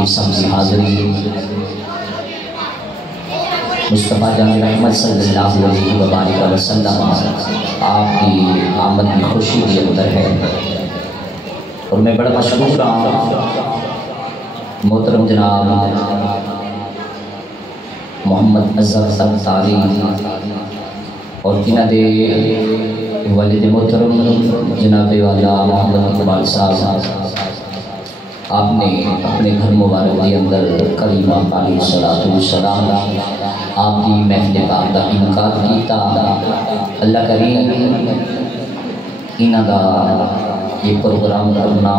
اس سبزی حاضری مصطفیٰ جان رحمت صلی اللہ علیہ وآلہ وسلم آپ کی آمد کی خوشی کے اندر ہے، اور میں بڑا مشکور ہوں محترم جناب محمد اظہر انصاری اور انہاں دے والد محترم جناب والا محمد اقبال صاحب، آپ نے اپنے گھر مبارک کے اندر کریمہ علیہ السلام آپ کی محفل پاک کا انعقاد کیتا۔ اللہ کریم انہاں دا یہ پروگرام کرنا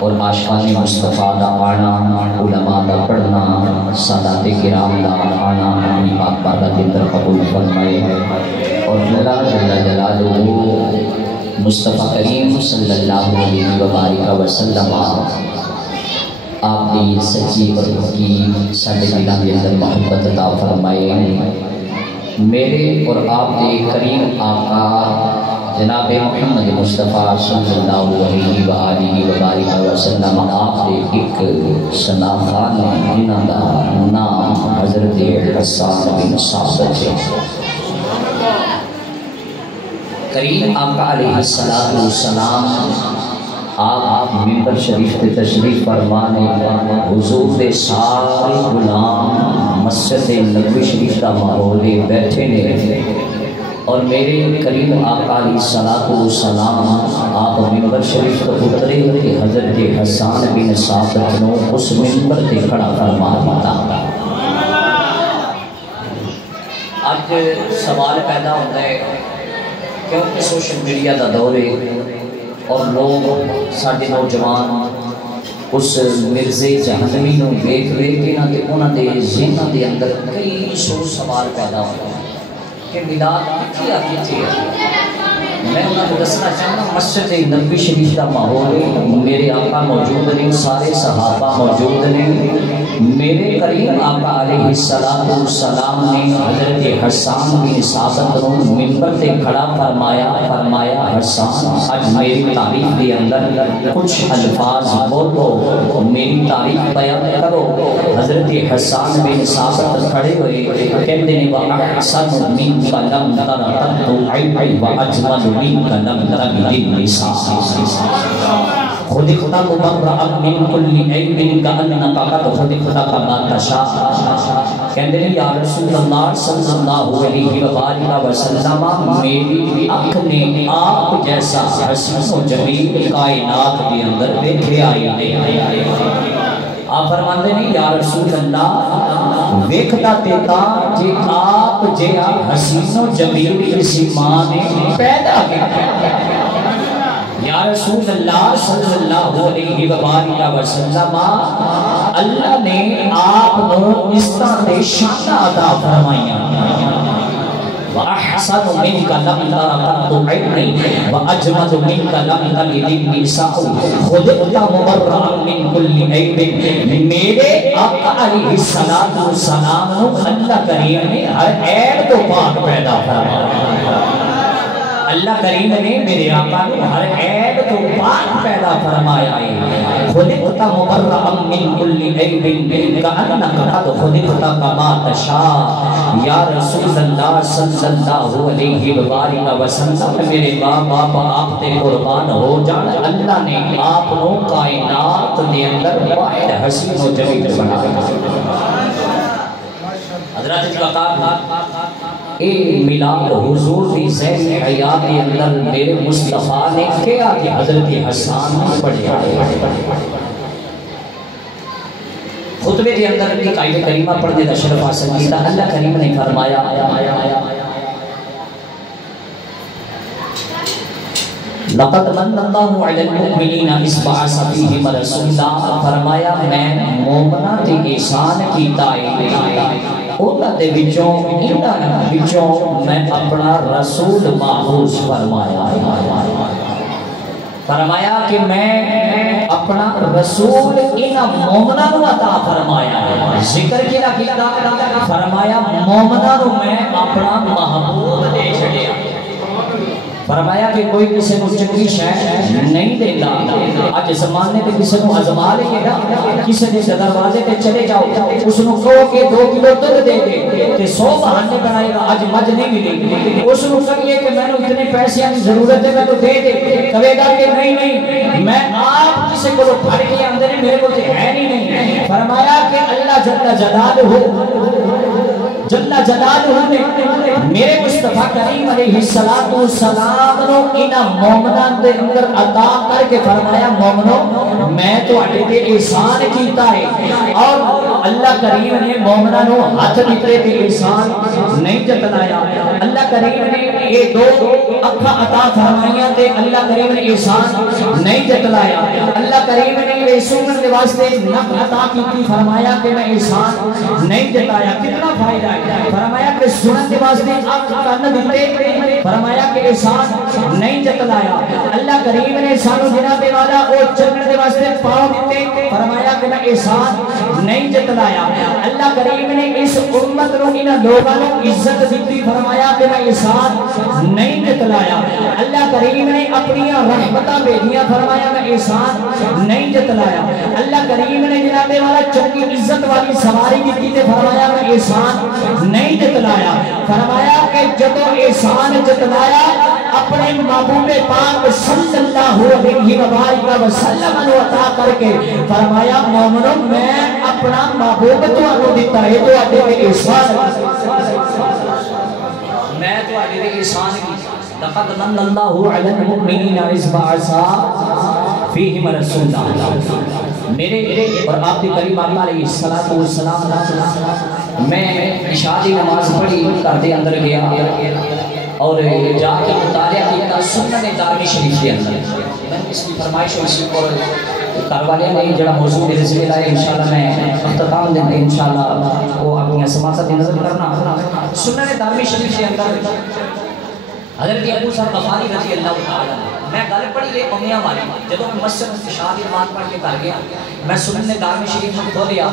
اور عاشقان مصطفیٰ دا آنا، علماء دا پڑھنا، سادات کرام دا آنا اپنی پاک بارگاہ کے اندر قبول فرمائے، اور اللہ جل جلالہ مصطفیٰ کریم صلی اللہ علیہ وآلہ وسلم آپ کی سچی اور حقیقی ساڈے دلوں کے اندر محبت عطا فرمائے۔ میرے اور آپ کے کریم آقا جناب محمد مصطفیٰ صلی اللہ علیہ وآلہ وسلم آپ کے ایک شناخان جنہاں دا نام حضرت حسان بن ثابت ہے۔ کریم آقا علیہ السلام آپ منبر شریف کے تشریف فرمانے حضور دے سارے غلام مسجد نبوی شریف کا ماحول بیٹھے نے، اور میرے کریم آقا علیہ السلام آپ منبر شریف کو اترے کہ حضرت حسان بن ثابت نو اس منبر تے کھڑا فرما دیتا۔ آج سوال پیدا ہوتا ہے کیونکہ سوشل میڈیا دا دور ہے اور لوگ ساڈے نوجوان اس مرزے جہنمی نو ویکھ کے نہ تے انہاں دے ذہناں دے اندر کئی سو سوال پیدا ہوتے ہیں کہ میلاد کیا کیتے ہیں۔ میں انہاں کو دسنا چاہنا مسجد نبوی شریف کا ماحول ہے، میرے آقا موجود نے، سارے صحابہ موجود نے، میرے کریم آقا علیہ السلام نے حضرت حسان بن ثابت کو منبر تے کھڑا فرمایا حسان آج میری تعریف کے اندر کچھ الفاظ بولو، میری تعریف بیان کرو۔ حضرت حسان بن ثابت کھڑے ہوئے کہتے ہیں وَأَحْسَنُ مِنْكَ لَمْ تَرَ قَطُّ عَيْنًا وَأَجْمَلُ مِنْكَ لَمْ تَلِدِ النِّسَاءُ خُلِقْتَ مُبَرَّأً مِنْ كُلِّ عَيْبٍ كَأَنَّكَ قَدْ خُلِقْتَ كَمَا تَشَاءُ۔ کہتے ہیں یا رسول اللہ صلی اللہ علیہ وآلہ وسلم میری آنکھ نے آپ جیسا حسن و جمیل کائنات کے اندر دیکھے آئی نہیں۔ آپ فرماتے ہیں یا رسول اللہ ویکھتا تیتا جے آپ جے حسین و جمیل کسی ماں نے پیدا کیا۔ یا رسول اللہ صلی اللہ علیہ وآلہ وسلم اللہ نے آپ نو اس طرح شان عطا فرمائیاں۔ وَأَحْسَنُ مِنْكَ لَمْ تَرَ قَطُّ عَيْنًا وَأَجْمَلُ مِنْكَ لَمْ تَلِدِ النِّسَاءُ خُلِقْتَ مُبَرَّأً مِنْ كُلِّ عَيْبٍ۔ میرے آقا علیہ السلام نو اللہ کریم نے ہر عیب تو پاک پیدا فرمایا۔ اللہ کریم نے میرے آقا نے ہر عیب تو پاک پیدا فرمایا ہے۔ خُلِقْتَ مُبَرَّأً مِنْ كُلِّ عَيْبٍ كَأَنَّكَ قَدْ خُلِقْتَ كَمَا تَشَاءُ۔ یا رسول اللہ صلی اللہ علیہ وآلہ وسلم میرے ماں باپ آپ تے قربان ہو جان، اللہ نے آپ نو کائنات دے اندر واحد حسین و جمیل بنایا۔ حضرت اے میلاد حضور دی ذہن حیات کے اندر میرے مصطفیٰ نے کیا کہ حضرت حسان نے پڑھیا۔ خطبے کے اندر ایک آیت کریمہ پڑھنے کا شرف حاصل کیا، اللہ کریم نے فرمایا لقد من اللہ علی المؤمنین اذ بعث فیہم رسولا، فرمایا میں مومناں تے احسان کیتا ہے انہاں دے وچوں میں اپنا رسول محفوظ فرمایا کہ میں اپنا رسول انہاں مومناں نوں عطا فرمایا ہے۔ ذکر کیا فرمایا مومناں نوں میں اپنا محبوب دے چھڑیا۔ فرمایا کہ کوئی کسی کو چنگی شے نہیں دیتا۔ آج زمانے تے کسی کو ازما لے گا کسی دے دروازے تے چلے جاؤ اس نو کہو کہ 2 کلو دودھ دے دے تے 100 بہانے بنائے گا اج مجھ نہیں ملے. اس نو کہیے کہ میں نے اتنے پیسے کی ضرورت ہے میں تو دے دے, کہے گا کہ نہیں میں آپ کسی کو پھڑ کے اندر میرے کو تے ہے نہیں. فرمایا کہ اللہ جل جلالہ نے میرے مصطفیٰ کریم علیہ السلام نو انہاں مومنان دے اندر عطا کر کے فرمایا مومنو میں تو اٹھے دے احسان کیتا ہے اور اللہ کریم نے مومنان نو ہاتھ دیتے تے احسان نہیں جتلایا. اللہ کریم نے یہ 2 اکھاں عطا فرمائیاں تے اللہ کریم نے احسان نہیں جتلایا. اللہ کریم نے یہ سنن دے واسطے نک عطا کی فرمایا کہ میں احسان نہیں جتایا. کتنا فائدہ ہے. فرمایا کہ سنن دے واسطے آپ کان دیتے فرمایا کہ احسان نہیں جتلایا. اللہ کریم نے سانو جناب والا او چلن دے واسطے پاؤں دیتے فرمایا کہ میں احسان نہیں جتلایا. اللہ کریم نے اس امت نو انہاں لوگاں نو عزت دیتی فرمایا کہ میں احسان نہیں جتلایا. اللہ کریم نے اپنی رحمتاں بھیجیاں فرمایا میں احسان نہیں جتلایا. اللہ کریم نے جناب والا چنگی عزت والی سواری دیتی تے فرمایا میں احسان نہیں جتلایا. فرمایا کہ جب احسان جتلایا اپنے محبوب پاک صلی اللہ علیہ وآلہ وسلم نے عطا کر کے فرمایا مومنو میں اپنا محبوب تانوں دیتا ہے تو اڈے احسان میں تو اڈے احسان کی. لقد من اللہ علی المؤمنین اذ بعث فیہم رسولا. میرے اور آپ کے کریم آقا علیہ السلام میں عشاء کی نماز پڑھی گھر دے اندر گیا اور جا کے مطالعہ کیا سنن دارمی شریف کے اندر. میں اس کی فرمائش اسی اور گھر والے نے جڑا موضوع میرے ذمہ لائے انشاءاللہ میں اختتام دیں گے انشاءاللہ وہ اپنی سماعت نظر کرنا. سنن دارمی شریف کے اندر حضرت ابو ذر غفاری رضی اللہ تعالیٰ میں گل پڑھی لے امیاں والی جب میں مسجد عشاء کی نماز پڑھ کے گھر گیا میں سنن دارمی شریف میں کھولیا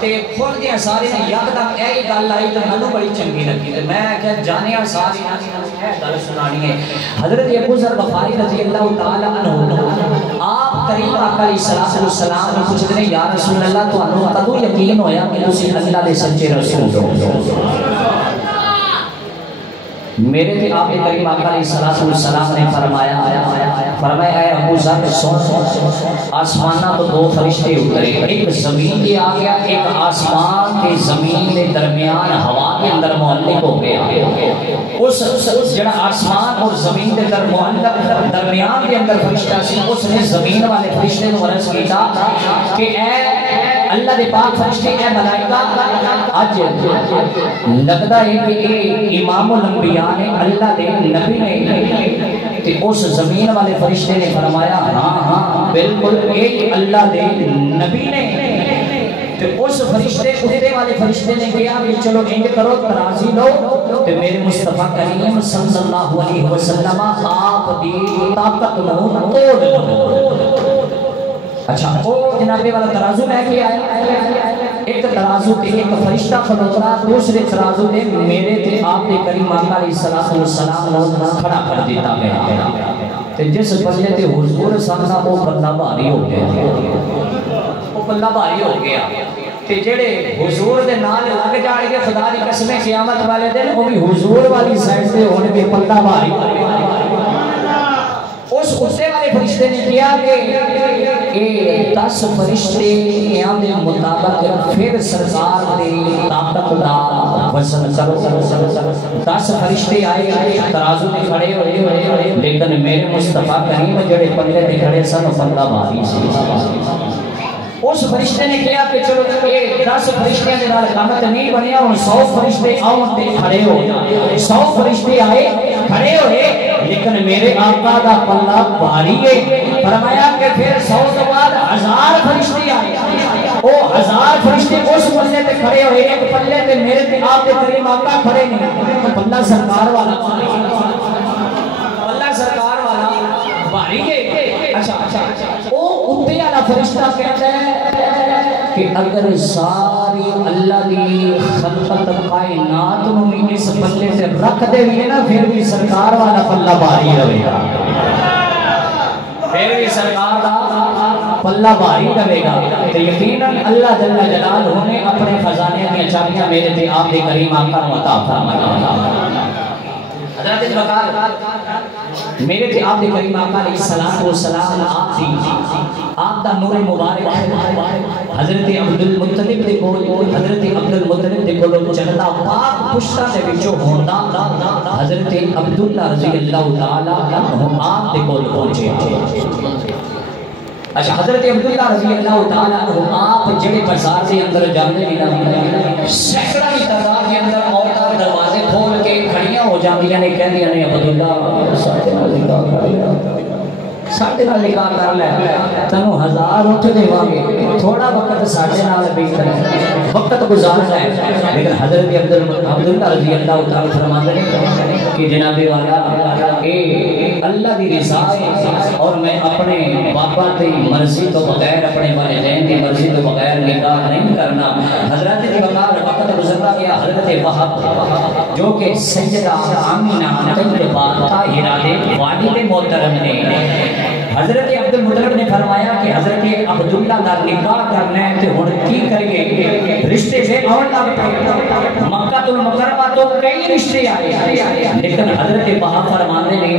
تے کھول دیا سارے نے یکدم اے گل آئی تے مینوں بڑی چنگی لگی تے میں کہ جانیا ساری اے گل سنانی ہے. حضرت ابو ذر غفاری رضی اللہ تعالیٰ عنہ آپ کریم آقا علیہ السلام نے پوچھتے ہیں یا رسول اللہ تانوں کدوں یقین ہویا کہ تسی اللہ دے سچے رسول ہو؟ میرے تے آپ کریم آقا علیہ السلام نے فرمایا اے ابو ذر سن آسمانہ تو 2 فرشتے اترے ایک زمین کے آ گیا ایک آسمان کے زمین کے درمیان ہوا کے اندر معلق ہو گیا. اس جڑا آسمان اور زمین کے درمیان کے اندر فرشتہ سی اس نے زمین والے فرشتے کو عرض کیا کہ اے اللہ دے پاک فرشتے اے ملائکہ اج لگتا ہے کہ اے امام الانبیاء نے اللہ دے نبی نے تے اس زمین والے فرشتے نے فرمایا ہاں بالکل اے اللہ دے نبی نے. تے اس فرشتے اٹھنے والے فرشتے نے کہا کہ چلو انج کرو ترازی لو تے میرے مصطفیٰ کریم صلی اللہ علیہ وسلم آپ دی طاقت نو توڑ لو. اچھا وہ جنابے والا ترازو میں کیا ہے ایک ترازو تے ایک فرشتہ کھڑا دوسرے ترازو تے میرے تے آپ کے کریم آقا علیہ السلام نے کھڑا کر دیتا گیا تے جس بندے تے حضور سامنا وہ بندہ بھاری ہو گیا وہ بندہ بھاری ہو گیا تے جڑے حضور دے نال لگ جان گے خدا دی قسم قیامت والے دن وہ بھی حضور والی سائڈ سے ہونے کے بندہ بھاری. اس غصے والے فرشتے نے کیا کہ 10 فرشتے یہاں دے مطابق پھر سرکار دے طاقت دا وزن کرو. 10 فرشتے آئے ترازو میں کھڑے ہوئے لیکن میرے مصطفیٰ کریم جڑے پلے تے کھڑے سن بندہ بھاری سی. اس فرشتے نے کیا کہ چلو یہ 10 فرشتیاں دے نال قیامت نہیں بنیا اور 100 فرشتے آؤں تے کھڑے ہو 100 فرشتے آئے کھڑے ہوئے لیکن میرے آقا دا پلہ بھاری ہے. فرمایا کہ پھر 100 کے بعد 1000 فرشتے آئے وہ 1000 فرشتے اس پلے تے کھڑے ہوئے ایک پلے تے میرے تے آپ دے کریم آقا کھڑے نہیں پلہ سرکار والا پلہ سرکار والا بھاری ہے. اچھا وہ اتے والا فرشتہ کہتا ہے کہ اگر ساری اللہ دی خلقت کائنات نو بھی اس پلے سے رکھ دے بھی نا پھر بھی سرکار والا پلہ بھاری رہے گا پھر بھی سرکار دا پلہ بھاری رہے گا تو یقیناً اللہ جل جلالہ نے اپنے خزانے کی چابیاں میرے تے آپ کے کریم آقا کو عطا فرمایا۔ حضرت وقار میرے تے آپ کے کریم آقا علیہ السلام آپ دی آپ دا نور مبارک حضرت عبدالمطلب دے کول حضرت عبدالمطلب دے کول چلدا پاک پشتا دے وچوں ہوندا حضرت عبداللہ رضی اللہ تعالی عنہ آپ دے کول پہنچے۔ اچھا حضرت عبداللہ رضی اللہ تعالی عنہ آپ جڑے بازار دے اندر جاندے نے سینکڑوں کی تعداد کے اندر عورتاں دروازے کھول کے کھڑیاں ہو جاندیاں نے کہندیاں نے عبداللہ ساڈے نال نکاح کر لے ساڈے نال نکاح کر لے تینوں 1000 اٹھ دیواں گے تھوڑا وقت ساڈے نال بیٹھ لے وقت گزارنا ہے۔ لیکن حضرت عبداللہ رضی اللہ تعالی فرماتے ہیں کہ جناب والا اے اللہ دی رضا ہے اور میں اپنے بابا کی مرضی تو بغیر اپنے والدین کی مرضی تو بغیر نکاح نہیں کرنا۔ حضرت وقار وقت گزرتا گیا حضرت وہب جو کہ سیدہ آمینہ طیبہ طاہرہ دے والد محترم نے حضرت عبدالمطلب نے فرمایا کہ حضرت عبداللہ دا نکاح کرنا ہے تو ہن کی کریے رشتے سے اور لگ پے مکہ المکرمہ تو کئی رشتے آئے لیکن حضرت وہب فرماتے ہیں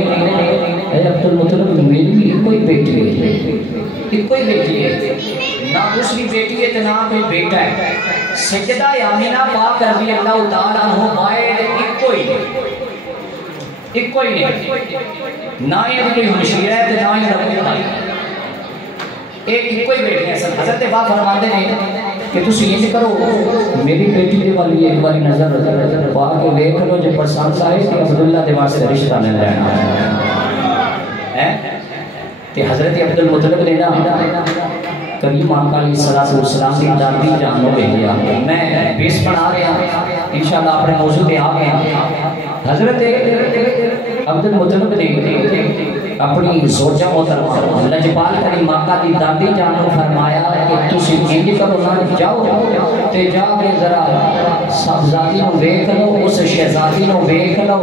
اے عبدالمطلب میری کوئی بیٹی ہے کوئی بیٹی ہے نہ دوسری بیٹی ہے نہ کوئی بیٹا ہے۔ سیدہ آمینہ پاک رضی اللہ تعالی عنہ واحد ایک کوئی نہیں نہ یہ کوئی مشیر ہے نہ یہ رب ایک کوئی بیٹی ہے۔ حضرت وہب فرماتے ہیں کہ تسی یہ کرو میری بیٹی دے والی ایک باری نظر پا کے دیکھ لو جو پسند آئے کہ عبداللہ دے واسطے رشتہ لے لینا ہے۔ کہ حضرت عبدالمطلب نے کریم آقا علیہ السلام کی دادی جانو بھیجیا۔ میں بیس پڑھا رہا انشاءاللہ اپنے موضوع پہ آ گیا۔ حضرت عبدالمطلب نے اپنی زوجہ محترمہ لجپال کریم آقا کی دادی جانو فرمایا کہ تسی انج کرو نہ جاؤ تے جا کے ذرا صاحبزادی نو ویکھ لو اس شہزادی نو ویکھ لو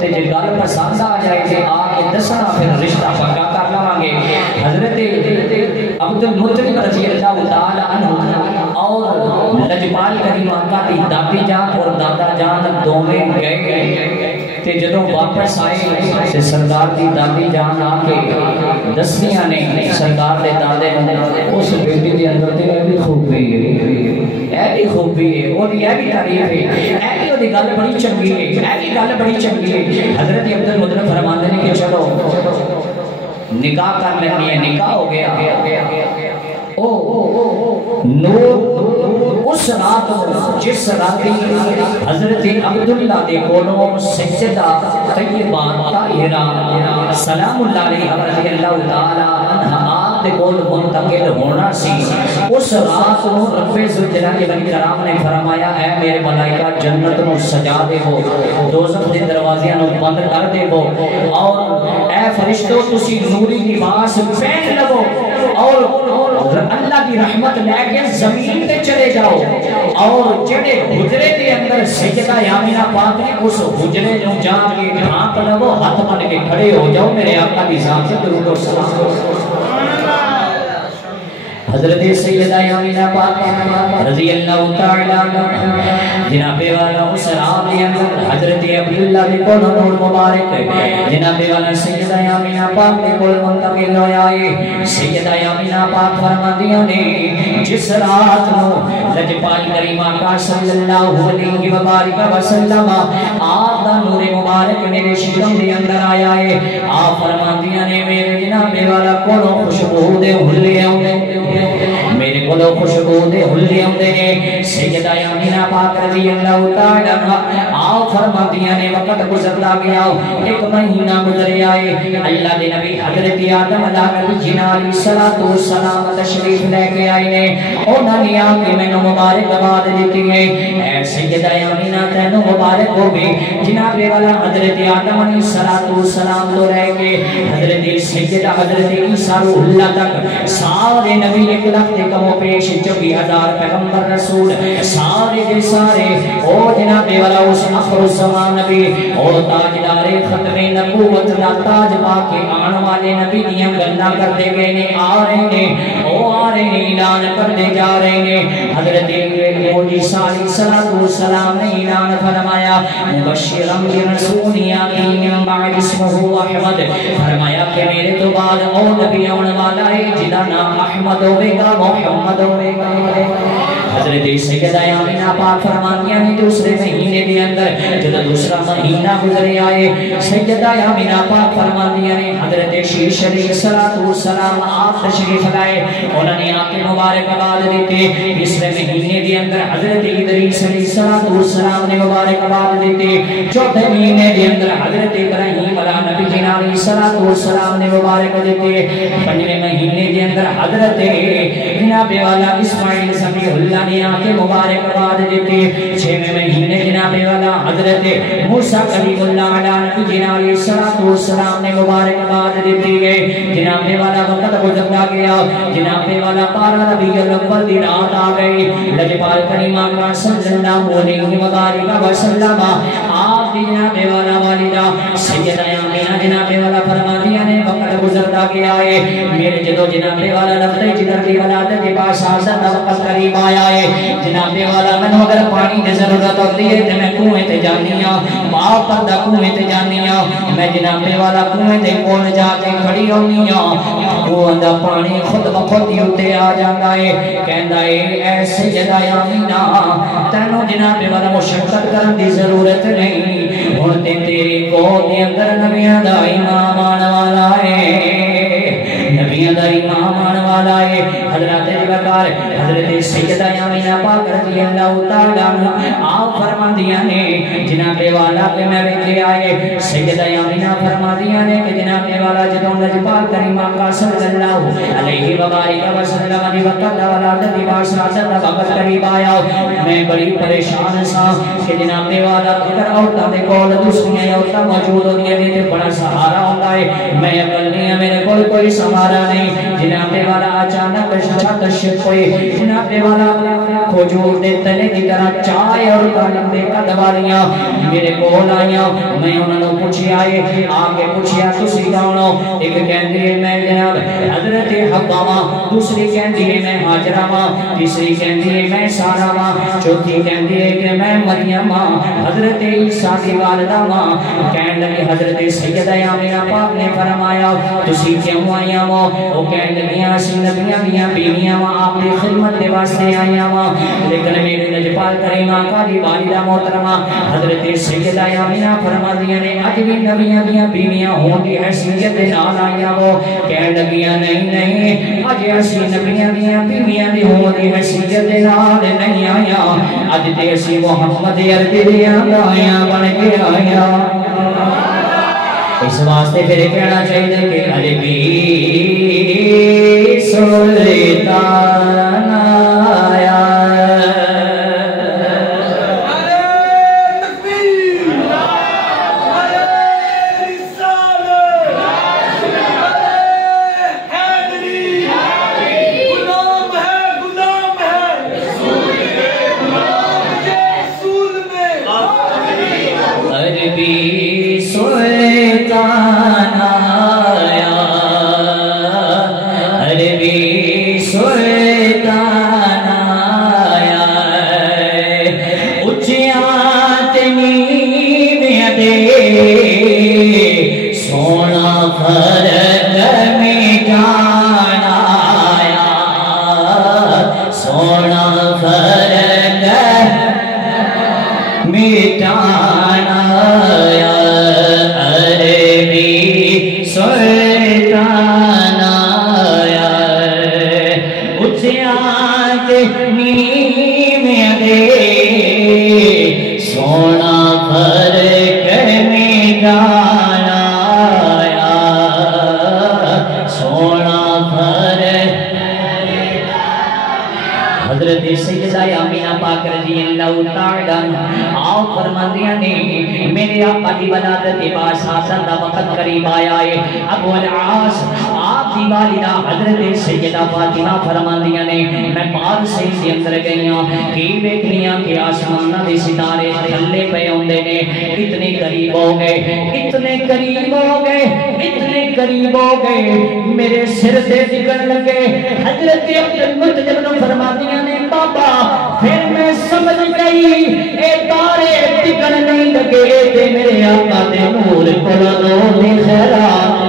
تے جے گل پسند آ جائے تے آ کے دسنا پھر رشتہ پکا کر لواں گے۔ حضرت عبدالمطلب رضی اللہ تعالی عنہ اور لجپال کریم آقا کی دادی جان اور دادا جان دونوں گئے تے جدوں واپس آئے تے سرکار کی دادی جان آ کے دسیاں نے سرکار دے دادے نے اس بیٹی دے اندر تے اے بھی خوبی ہے اے بھی خوبی ہے اور یہ بھی تعریف ہے اے بھی دی گل بڑی چنگی ہے اے بھی گل بڑی چنگی ہے۔ حضرت عبدالمطلب فرماتے ہیں کہ چلو نکاح کر لیتی ہے نکاح ہو گیا۔ نور اس رات جس رات حضرت عبداللہ دے کولوں سیدہ طیبہ طاہرہ سلام اللہ علیہ رضی اللہ تعالی عنہ آپ دے کول منتقل ہونا سی اس رات نو رب ذوالجلال والاکرام نے فرمایا اے میرے ملائکہ جنت نو سجا دے ہو دوزخ دے دروازیاں نو بند کر دے ہو اور اے فرشتو تسی نوری لباس پہن لو اور اللہ کی رحمت لے کے زمین پہ چلے جاؤ اور جڑے حجرے کے اندر سیدہ آمینہ پاک نے اس حجرے جو جا کے ڈھانپ لو ہاتھ بن کے کھڑے ہو جاؤ میرے آقا کی ذات سے درود و سلام۔ حضرت سیدہ آمینہ پاک رضی اللہ تعالی عنہ جناب والا اس رات کے اندر حضرت عبداللہ کے کول نور مبارک جناب والا سیدہ آمینہ پاک کے کول منتقل ہویا ہے۔ سیدہ آمینہ پاک فرماندیاں نے جس رات نو لجپال کریم آقا صلی اللہ علیہ وآلہ وسلم آپ دا نور مبارک میرے شکم دے اندر آیا ہے آپ فرماندیاں نے میرے جناب والا کولوں خوشبو دے ہلے آوندے میرے کولو خوشبو دے ہلے آوندے نے سیدہ آمینہ پاک رضی اللہ تعالی عنہ آپ فرماندیاں نے وقت گزرتا گیا ایک مہینہ گزر آئے اللہ دے نبی حضرت آدم علیہ السلام تشریف لے کے آئے نے انہاں نے آ کے مینوں مبارک آباد دیتی ہے اے سیدہ آمینہ تینوں مبارک ہو گئی جناب والا حضرت آدم علیہ السلام تو رہ کے حضرت سیدہ حضرت عیسیٰ روح اللہ تک سارے نبی ایک لفظ کم و پیش 24,000 پیغمبر رسول سارے دے سارے او جناب والا اس آخر الزمان نبی او تاجدار سرکار ختم نبوت دا تاج پا کے آن والے نبی دیاں گلاں کرتے گئے نے آ رہے نے او آ رہے نے اعلان کرتے جا رہے نے حضرت موسیٰ علیہ السلام نے اعلان فرمایا مبشرا برسول یاتی من بعد اسمہ احمد فرمایا کہ میرے تو بعد او نبی آنے والا ہے جدا نام احمد ہوئے گا محمد ہوئے گا حضرت سیدہ آمینہ پاک فرماتی ہیں دوسرے مہینے دے اندر جب دوسرا مہینہ گزرے آئے سیدہ آمینہ پاک فرماتی ہیں حضرت شیش علیہ السلام آپ تشریف لائے انہوں نے آپ کے مبارک آباد دیتے تیسرے مہینے دے اندر حضرت ادریس علیہ السلام نے مبارک آباد دیتے چوتھے مہینے دے اندر حضرت ابراہیم علیہ نبی علیہ السلام نے مبارک دیتے پنجویں مہینے دے اندر حضرت جناب والا اسماعیل سمیع اللہ نے آکے مبارک آباد دیتے چھویں مہینے جناب والا حضرت موسیٰ کلیم اللہ علیہ نبی علیہ السلام نے مبارک آباد دیتے گئے جناب والا وقت گزرتا گیا جناب والا پارا ربیع الاول دی رات آ گئی لجپال کریم آقا صلی اللہ علیہ وسلم آپ جناب والا والدہ سیدہ آمینہ جناب والا فرماتی نے وقت گزرتا گیا ہے میرے جدو جناب والا لفظ جدر کی ولادت کے پاس حاضر وقت قریب آیا ہے جناب والا میں اگر پانی کی ضرورت ہوتی ہے تو میں کنویں تے جانی ہوں باپ پر دا کنویں تے جانی ہوں میں جناب والا کنویں تے کول جا کے کھڑی ہونی ہوں کنویں دا پانی خود بخود ہی اتے آ جاتا ہے کہندا ہے ایسے جگہ آمینہ تینوں جناب والا مشقت کرن دی ضرورت نہیں ہن تے تیری گود دے اندر نبیاں دا امام آنے والا ہے نبیاں دا امام آنے والا ہے حضرت بکر حضرت سیدہ آمینہ پاک رضی اللہ تعالیٰ آپ فرماندیاں نے جناب والا پہ میں بیٹھے آئے سیدہ آمینہ فرماندیاں نے کہ جناب والا جدوں لجپال کریم آقا صلی اللہ علیہ وسلم نے وقت ولادت باشادت وقت قریب آیا میں بڑی پریشان سا کہ جناب والا اگر عورتاں دے کول دوسری عورتاں موجود ہوندیاں نے تے بڑا سہارا ہوندا ہے میں عقل نہیں ہے میرے کول کوئی سہارا نہیں جناب والا اچانک چھت شک ہوئی جناب والا کھجور دے تنے دی طرح چائے اور لمبے قد والیاں میرے کول آئیاں میں انہاں نوں پوچھیا آگے پوچھیا تسی کون ہو ایک کہندی ہے میں جناب حضرت حوا ہاں دوسری کہندی ہے میں ہاجرہ ہاں تیسری کہندی ہے میں سارہ ہاں چوتھی کہندی ہے کہ میں مریم ہاں حضرت عیسیٰ دی والدہ ہاں کہن لگی حضرت سیدہ آمینہ پاک نے فرمایا تسی کیوں آئیاں ہو وہ کہن لگیاں اسی نبیاں دیاں بیویاں ہاں آپ دی خدمت دے واسطے آئیاں ہاں لیکن میرے لجپال کریم آقا دی والدہ محترمہ حضرت سیدہ آمینہ فرماندیاں نے اج بھی نبیاں دیاں بیویاں ہون دی حیثیت دے نال آئیاں ہو کہن لگیاں نہیں اج اسی نبیاں دیاں بیویاں دی ہون دی حیثیت دے نال نہیں آئیاں اج تے اسی محمد عربی دیاں آئیاں بن کے آئیاں اس واسطے پھر کہنا چاہیے کہ عربی سلطان آیا ولادت باس حسن دا وقت قریب آیا ہے ابو العاص آپ دی والدہ حضرت سیدہ فاطمہ فرماندیاں نے میں پار سے اندر گئیاں کی ویکھنیاں کہ آسمانہ دے ستارے تھلے پہ ہوندے نے اتنے قریب ہو گئے اتنے قریب ہو گئے اتنے قریب ہو گئے میرے سر سے ڈگن لگے حضرت عبدالمطلب نے فرماندیاں نے بابا پھر میں سمجھ گئی اے تارے ڈگن نہیں لگے تے میرے آقا دے نور کولوں دے خیرات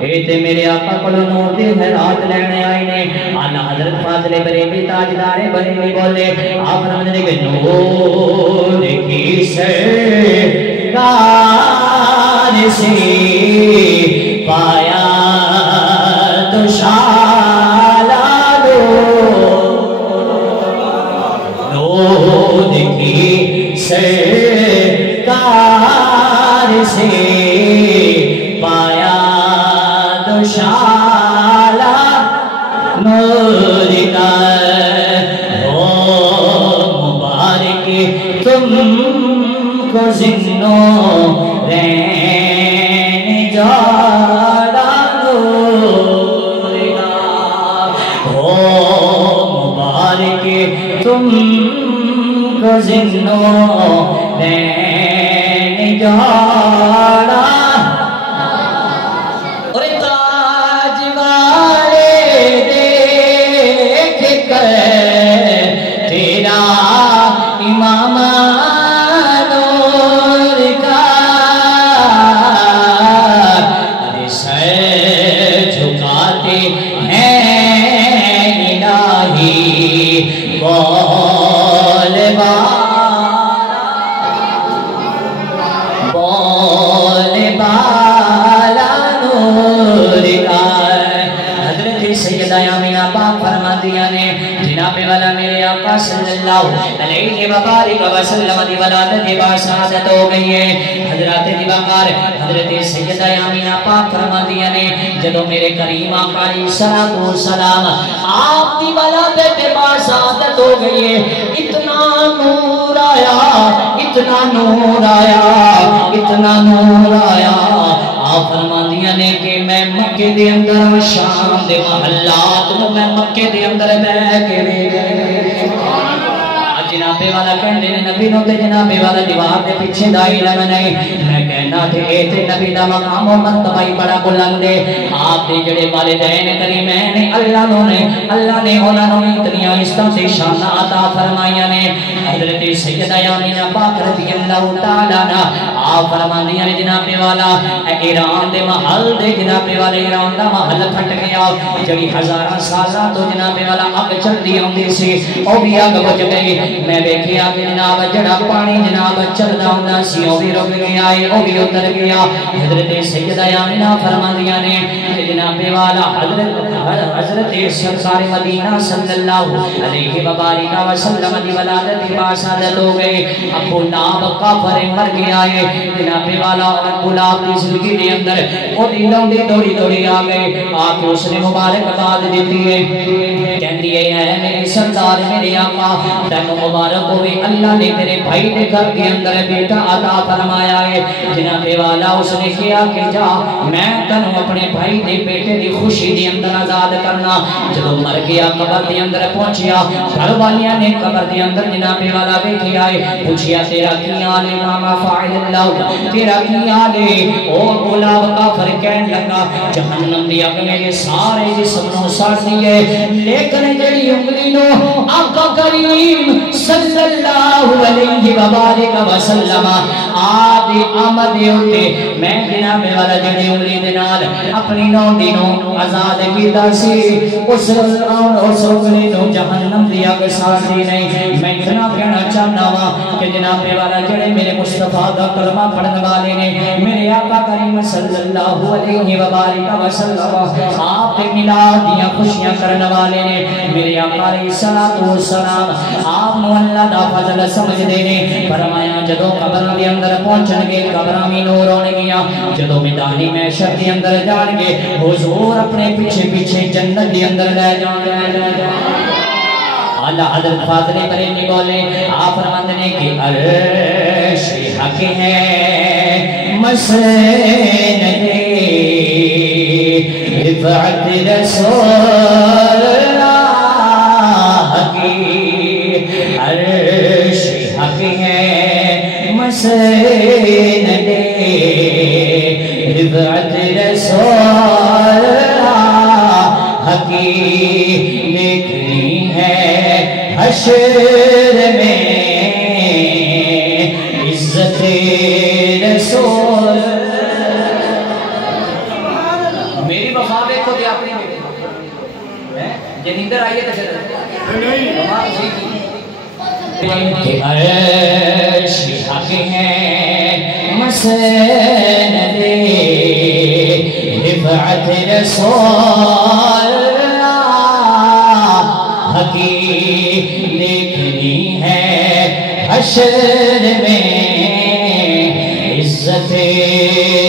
اے تے میرے آقا کولوں نور دے خیرات لینے آئے نے اعلیٰ حضرت فاضل بریلوی تاجدار بریلوی بولے آپ فرماتے کہ نور کی سرکار سے پایا تو شالا نور کی سرکار سے پایا تو شالا نور کا ہو مبارک تم کو زندوں رہن جاڑا نور کا ہو مبارک تم کو زندوں رہن جاڑا اور تاج والے دیکھ کر تیرا امام نور کا سر جھکاتے ہیں الہی بول بالا نور کا حضرت سیدہ آمینہ پاک فرماندیاں نے جناب والا میرے آقا صلی اللہ علیہ وآلہ وسلم دی ولادت باشہادت ہو گئی ہے حضرات دیوانگار حضرت سیدہ آمینہ پاک فرماندیاں نے جدو میرے کریم آقا علیہ السلام آپ دی ولادت باشہادت ہو گئی ہے اتنا نور آیا اتنا نور آیا اتنا نور آیا آپ فرماندیاں نے کہ میں مکے دے اندر شام دے محلات میں مکے دے اندر بہ کے جنابے والا کہندے نے نبی نو تے جنابے والا دیوار دے پیچھے دا علم نہیں میں کہنا تے اے تے نبی دا مقام و مرتبہ بڑا بلند ہے آپ دے جڑے والدین کریمین اللہ نے انہاں نو اتنی عزت تے شان عطا فرمائیاں نے حضرت سیدہ آمینہ پاک رضی اللہ تعالی عنہا آپ فرماندیاں نے جنابے والا ایران دے محل دے جنابے والے ایران دا محل پھٹ گیا جڑی ہزاراں سالاں تو جنابے والا اگ چلدی ہوندی سی او بھی اگ بجھ گئی میں دیکھیا کہ جناب جڑا پانی جناب چلدا ہوندا سی او بھی رک گیا ہے او بھی اتر گیا حضرت سیدہ آمینہ فرماندیاں نے کہ جناب والا حضرت سرکار مدینہ صلی اللہ علیہ وآلہ وسلم دی ولادت باشہادت ہو گئی ابو لہب کافر مر گیا ہے جناب والا ابو لہب دی زندگی دے اندر او دی لمبی دوڑی آ گئے آپ اس نے مبارک باد دیتی ہے کہندی ہے اے میرے سردار میرے آقا تینو مبارک ہوئے اللہ نے تیرے بھائی دے گھر کے اندر بیٹا عطا فرمایا ہے جناب والا اس نے کیا کہ جا میں تینو اپنے بھائی دے بیٹے دی خوشی دے اندر آزاد کرنا جدو مر گیا قبر دے اندر پہنچیا گھر والیاں نے قبر دے اندر جناب والا بیٹھی آئے پوچھیا تیرا کی حال ہے ماما فاعل اللہ تیرا کی حال ہے اور غلام کافر کہنے لگا جہنم دی اگ میرے سارے جسم نو ساڑ دیے لیکن جڑی انگلی نو آقا کریم صلی اللہ علیہ وآلہ وسلم آدھی آمد ہوتے میں جناب والا جڑی انگلی دے نال اپنی نو دینوں آزاد کیتا سی اس انگلی نو جہنم دی اگ ساڑ دی نہیں میں اتنا کہنا چاہنا وا کہ جناب والا جڑے میرے مصطفیٰ دا کلمہ پڑھنے والے نے میرے آقا کریم صلی اللہ علیہ وآلہ وسلم آپ کے میلاد دیاں خوشیاں کرنے والے نے میرے آقا علیہ السلام آپ نو اللہ دا فضل سمجھ دینے فرمایا جدو قبر دے اندر پہنچن گے قبراں میں نور ہونے گیا جدو میدانی محشر دے اندر جان گے حضور اپنے پیچھے پیچھے جنت دے اندر لے جان اللہ حضرت فاضل بریلوی بولے آپ فرماتے ہیں کہ عرش حق ہے مسند رفعت رسول اللہ کی عرش حق ہے مسند رفعت رسول اللہ کی لکھنی ہے حشر میں عزت رسول میری وفا دیکھو دے اپنی جنیندر آئیے تو چلے کہ عرش حق ہے مسند رفعت رسول اللہ کی لکھنی ہے حشر میں عزت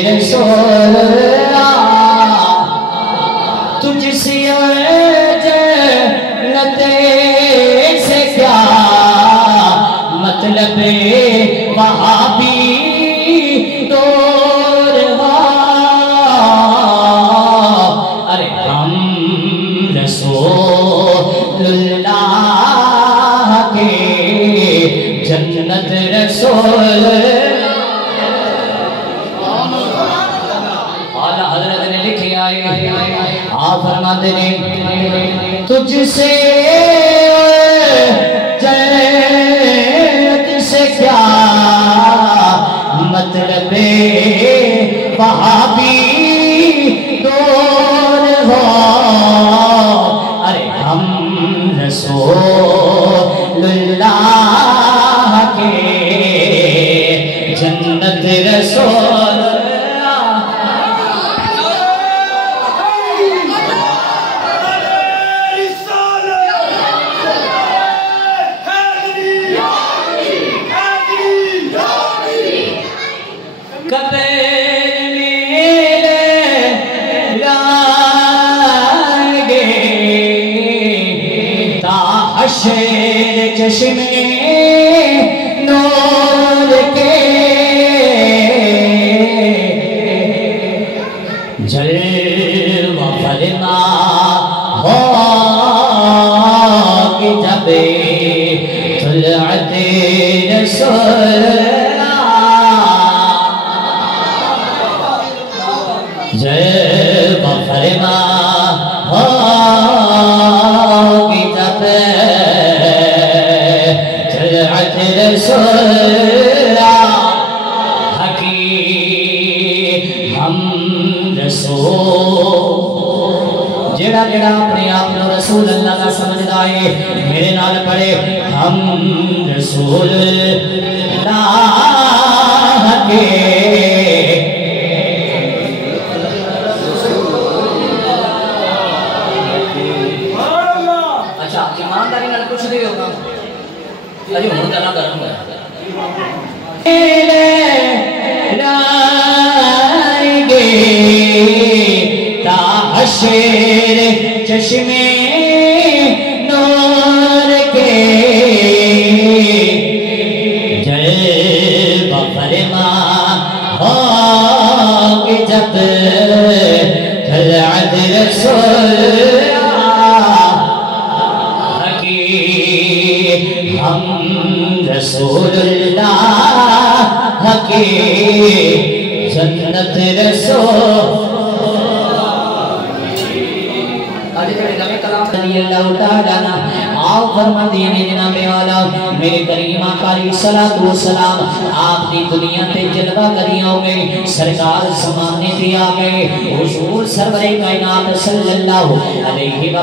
رسول اللہ تجھ سی جنت سے کیا مطلب وہاں بھی دور ارے ہم رسول اللہ کے جنت رسول اعلیٰ حضرت نے لکھے آئے آپ فرماتے ہیں تجھ سے جنت سے کیا مطلب وہاں بھی دور ہو ارے ہم رسول اللہ کے جنت رسول حشر چشمے نور کے جلوہ فرما ہوگی جب طلعت رسول جلوہ فرما ہوگی جب رسول اللہ کی ہم رسول جڑا جڑا اپنے آپ کو رسول اللہ کا سمجھدا ہے میرے نال پڑھے ہم رسول اللہ کے اچھا ایمانداری نال کچھ نہیں ہوگا اجھے ہوں جانا کروں گا لائیں گے تا حشر چشمے نور کے جلوہ فرما ہوگی جب طلعت رسول ہم رسول اللہ کے جنت رسول رضی اللہ تعالیٰ آپ فرما دیئے نے جناب والا میرے کریم آقا علیہ السلام آپ دی دنیا تے جلوہ کریاں ہوئے سرکار زمانے تے آگئے حضور سرور کائنات صلی اللہ علیہ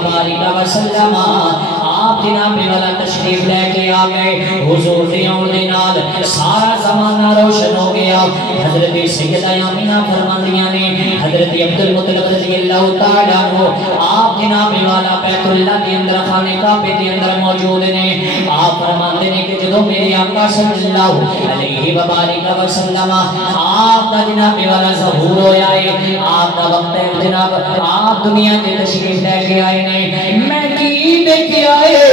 وسلم آپ جناب والا تشریف لے کے آگئے حضور دے آن دے نال سارا زمانہ روشن ہو گیا حضرت سیدہ آمینہ فرما دیاں نے حضرت عبدالمطلب رضی اللہ تعالیٰ کو آپ جناب والا بیت اللہ کے اندر خانے کعبے کے اندر موجود نے آپ فرماتے ہیں کہ جدو میرے آقا صلی اللہ علیہ وسلم آپ کا جناب والا ظہور ہویا ہے آپ کا وقت ہے جناب آپ دنیا کے تشریف لے کے آئے نے میں کی دیکھے آئے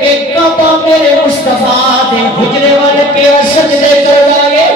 کہ کعبہ میرے مصطفیٰ دے حجرے والے پہ سجدے کر لائے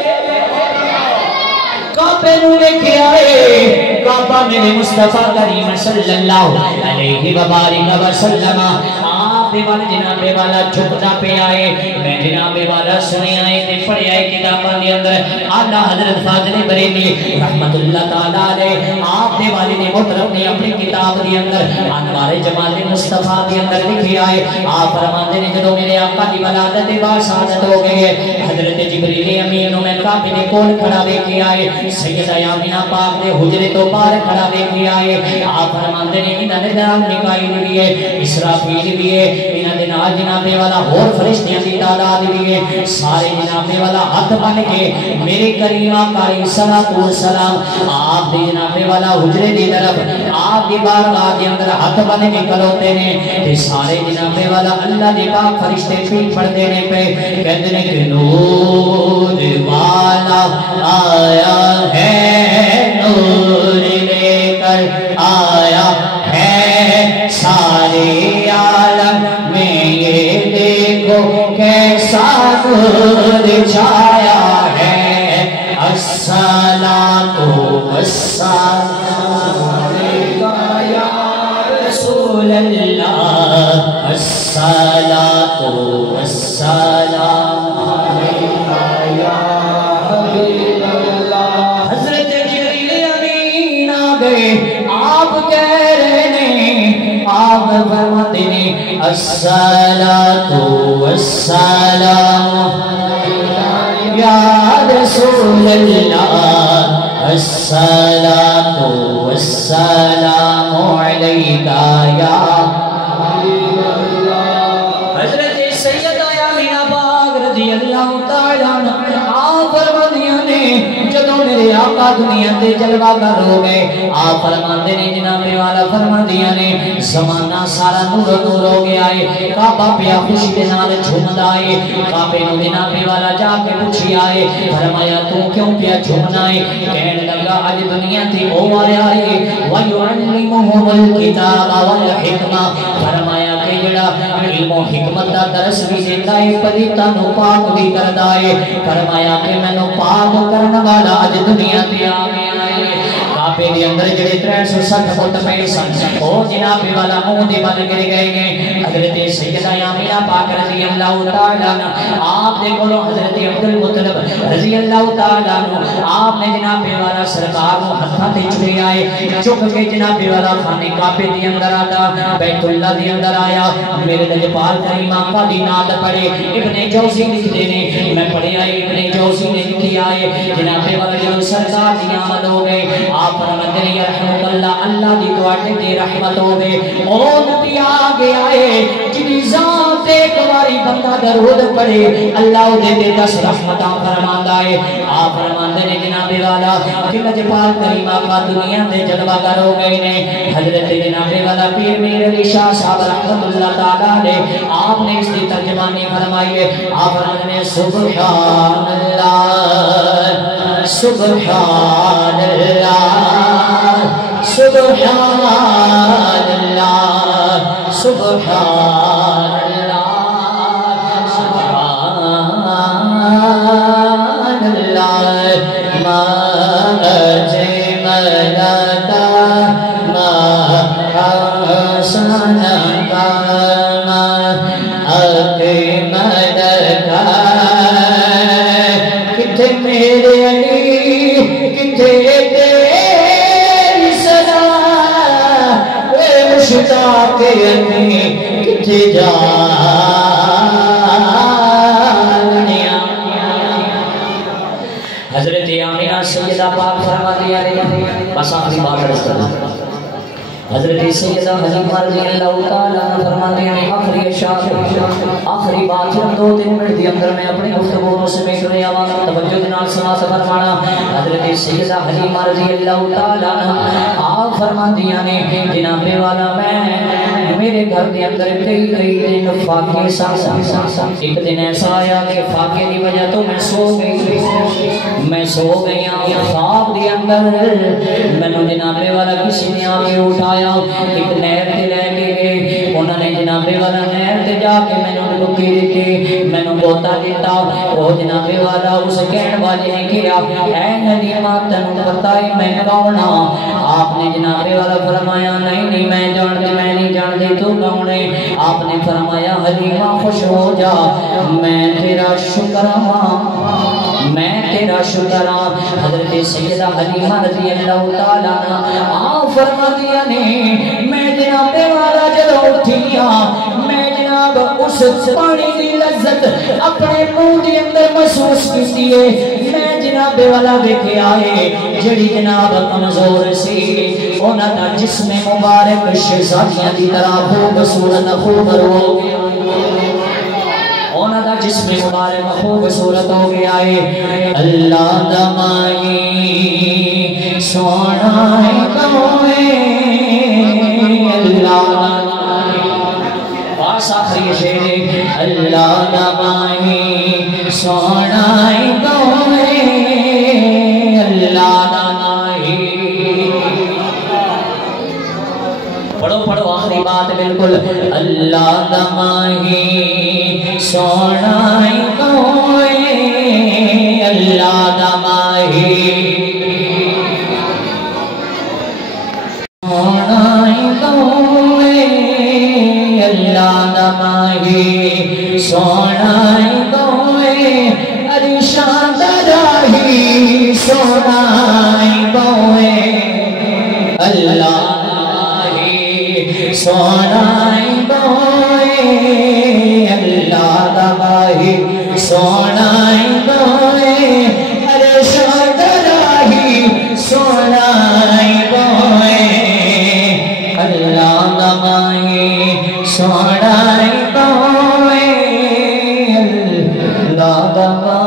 کعبے نو دیکھے آئے کعبہ ابا میرے مصطفیٰ کریم صلی اللہ علیہ وبارک وسلم آپ وال جناب والا جھکتا پہ آئے میں جناب والا سنے آئے تے پڑھے آئے کتاباں دے اندر اعلیٰ حضرت فاضل بریلوی رحمت اللہ تعالیٰ علیہ آپ دے والد محترم نے اپنی کتاب دے اندر انوار جمال مصطفیٰ دے اندر لکھی آئے آپ فرماتے ہیں جدوں میرے آقا دی ولادت باشادت ہو گئی ہے حضرت جبریل امین میں کعبے دے کول کھڑا ویکھی آئے سیدہ آمینہ پاک دے حجرے تو باہر کھڑا ویکھی آئے آپ فرماتے ہیں انہاں دے نال میکائیل بھی ہے اسرافیل بھی ہے انہاں دے نال جناب والا اور فرشتیاں دی تعداد بھی ہے سارے جناب والا ہاتھ بن کے میرے کریم آقا علیہ الصلوۃ والسلام آپ دے جناب والا حجرے دی طرف آپ دی بارگاہ دے اندر ہاتھ بن کے کھلوتے ہیں تے سارے جناب والا اللہ دے پاک فرشتے پیٹ پڑھتے ہیں پہ کہتے ہیں کہ نور والا آیا ہے نور لے کر آیا ہے سارے عالم میں یہ دیکھو کیسا نور چھایا ہے الصلاۃ والسلام علیکہ یا رسول اللہ الصلاۃ والسلام علیکہ یا حبیب اللہ حضرت جبریل امین آ گئے آپ کہہ رہے ہیں آپ فرماتے ہیں الصلاۃ والسلام یا رسول اللہ الصلاۃ والسلام علیکہ یا حبیب اللہ حضرت سیدہ آمینہ پاک رضی اللہ تعالیٰ عنہ آپ فرماندیاں نے جدوں میرے آقا دنیا تے جلوہ گر ہو گئے آپ فرماندے نے جناب والا فرماندیاں نے زمانہ سارا نور نور ہو گیا ہے کعبہ پیا خوشی دے نال جھومدا ہے کعبے نو جناب والا جا کے پوچھی آئے فرمایا تو کیوں پیا جھومنا ہے کہنے لگا اج دنیا تے او آیا ہے وَيُعَلِّمُهُمُ الْكِتَابَ وَالْحِکْمَةَ فرمایا کہ جڑا علم و حکمت دا درس بھی دیندا ہے پلیتاں نو پاک بھی کردا ہے فرمایا کہ مینوں پاک کرن والا اج دنیا تے آ گیا ہے کعبے دے اندر جڑے 360 فٹ پے سن او جناب والا منہ دے بل گر گئے حضرت سیدہ آمینہ پاک رضی اللہ تعالی عنہ آپ دے کولوں حضرت عبد المطلب رضی اللہ تعالی عنہ آپ نے جناب والا سرکار نو ہتھاں تے چڑھے آئے چک کے جناب والا خانے کعبے دے اندر آتا بیت اللہ دے اندر آیا میرے لجپال کریم آقا دی نعت پڑھے ابن جوزی لکھتے نے میں پڑھے آئے ابن جوزی نے لکھی آئے جناب والا جو سرکار دی آمد ہو گئے آپ فرماتے ہیں رحمت اللہ اللہ دی تواڈے تے رحمت ہوے او نبی آ گیا ہے جدی ذات ایک باری بندہ درود پڑھے اللہ دے تے 10 رحمتاں فرماندا ہے آپ فرماندے نے جناب والا کہ لجپال کریم آقا دنیا تے جلوہ گر ہو گئے نے حضرت جناب والا پیر میر علی شاہ صاحب رحمت اللہ تعالی علیہ آپ نے اس کی ترجمانی فرمائی ہے آپ فرماتے ہیں سبحان اللہ سبحان اللہ سبحان اللہ سبحان اللہ سبحان اللہ ما اجملتا ما حسنتا ما اکملتا کتے میرے علی کتے مشتاق یعنی کتے جانیا حضرت آمینہ سیدہ پاک فرماتی ہے بس آخری بات رسول حضرت سیدہ حلیمہ رضی اللہ تعالیٰ فرماتے ہیں آخری اشعار آخری بات جب 2-3 منٹ دی اندر میں اپنی گفتگو سے سمیٹ رہے آواز توجہ نال سماعت فرمانا حضرت سیدہ حلیمہ رضی اللہ تعالیٰ آپ فرماتی ہیں جناب والا میں میرے گھر کے اندر کئی دن فاقے ایک دن ایسا آیا کہ فاقے کی وجہ تو میں سو گئی خواب کے اندر میں جناب والا کسی نے آ کے اٹھایا ایک نہر تے لے کے گئے انہوں نے جناب والا نہر تے جا لیا کہ میں نے ڈکی دیتی میں نے بوتا دیتا وہ جناب والا اس کہن والے نے کیا اے حلیمہ تنو پتہ ہے میں کون ہاں آپ نے جناب والا فرمایا نہیں میں جانتے تو کون ہے آپ نے فرمایا حلیمہ خوش ہو جا میں تیرا شکر ہاں میں تیرا شکر ہاں حضرت سیدہ حلیمہ رضی اللہ تعالیٰ آپ فرما دیا نے میں جناب والا جب اٹھیا میں جناب اس پانی کی لذت اپنے منہ کے اندر محسوس کی میں جناب والا دیکھے آئے جڑی جناب کمزور سی اونا دا جسم مبارک شہزادیاں دی طرح خوبصورت ہو گیا اونا دا جسم مبارک خوبصورت ہو گیا ہے اللہ دا مائی سونا ہے کوئے اللہ دا پاس آخری شیر اللہ دا مائی سونا ہے کوئے اللہ دا مائی پڑھو آخری بات بالکل اللہ دا ماہی سونا کوئے اللہ دا ماہی سونا کوئے اللہ دا ماہی سونا کوئے ارشان راہی سونا کوئے اللہ سونائی بوئے اللہ دبائی سونائی بوئے ارشاد راہی سونائی بوئے اللہ دبائی سونائی بوئے اللہ دبائی